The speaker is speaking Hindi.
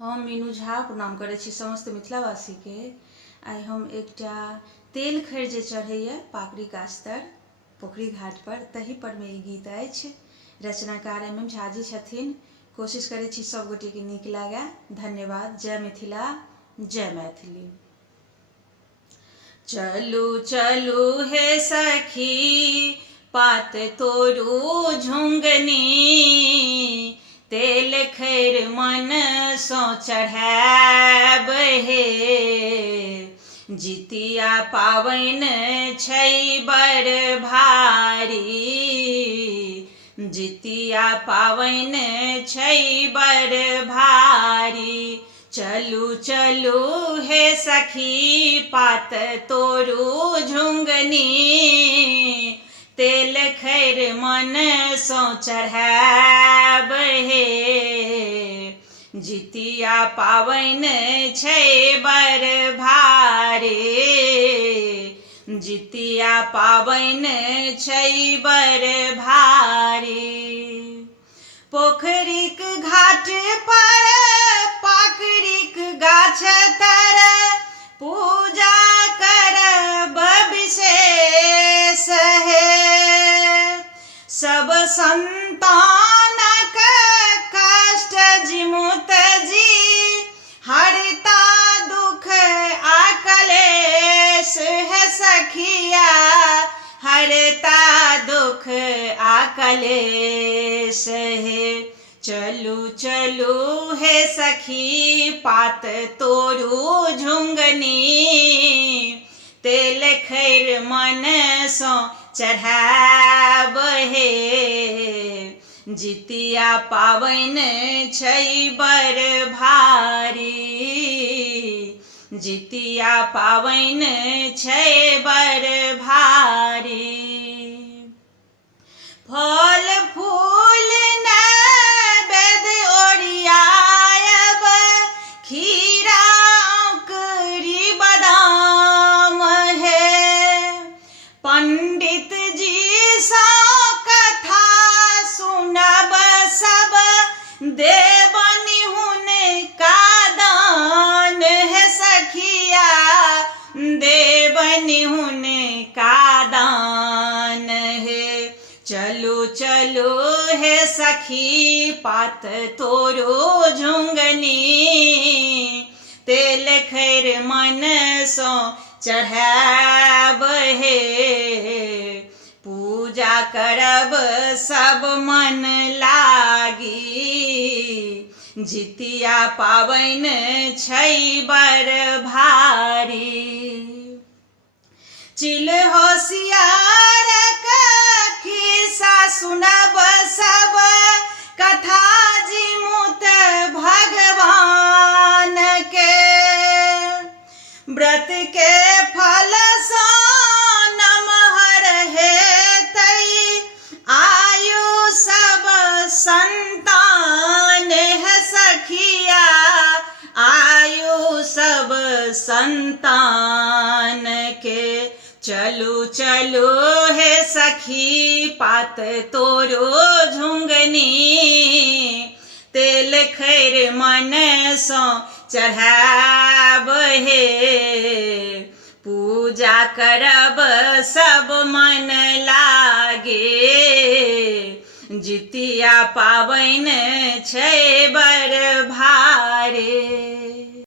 हम मीनू झा प्रणाम करै छी समस्त मिथिलावासी के। आइ हम एकटा तेल खैर जे चढ़ैया पाकड़ी गाछ पोखरी घाट पर तही पर में ई गीत अछि। रचनाकार MM झा जी छथिन। कोशिश करै छी सब गोटे के नीक लागे। धन्यवाद। जय मिथिला, जय मैथिली। चलू चलू हे सखी पात तोरू झुंगनी, तेल खैर मन सो चढ़ाब हे। जितिया पाबन छै बड़ भारी, जितिया पाबन छै बड़ भारी। चलू चलू हे सखी पात तोरू झुंगनी, तेल खैर मन सो चढ़ाब हे। जितिया पाबन छै बड़ भारी, जितिया पाबन छै बड़ भारी। पोखरीक घाट पर पाकड़ीक गाछ तर, पूजा करब विशेष हे। सब संतानक कष्ट जिमुत जी, हरता दुख आ कलेश है सखिया, हरता दुख आ कलेश है। चलू चलू हे सखी पात तोरू झुंगनी, तेल खैर मन सो चढ़ाब हे। जितिया पाबन छै बड़ भारी, जितिया पाबन छै बड़ भारी। फल फूल नैवेद्य ओरियाब, खीरा औंकरी बादाम हे। पंडित जी सा कथा सुनब सब, देबनि हुनका दान है सखिया, देबनि हुनका दान है। चलू चलू हे सखी पात तोरू झुंगनी, तेल खैर मन सो चढ़ाब हे। पूजा करब सब मन लागी, जितिया पाबन छै बड़ भारी। चिल होशियार खिस्सा सुनब सब, कथा जिमुत भगवान के। व्रत के फल सो नमहर हेतै, आयु सब संतान है सखिया, आयु सब संतान के। चलू चलू हे सखी पात तोरू झुंगनी, तेल खैर मन सो चढ़ाब हे। पूजा करब सब मन लागे, जितिया पाबन छै बड़ भारी।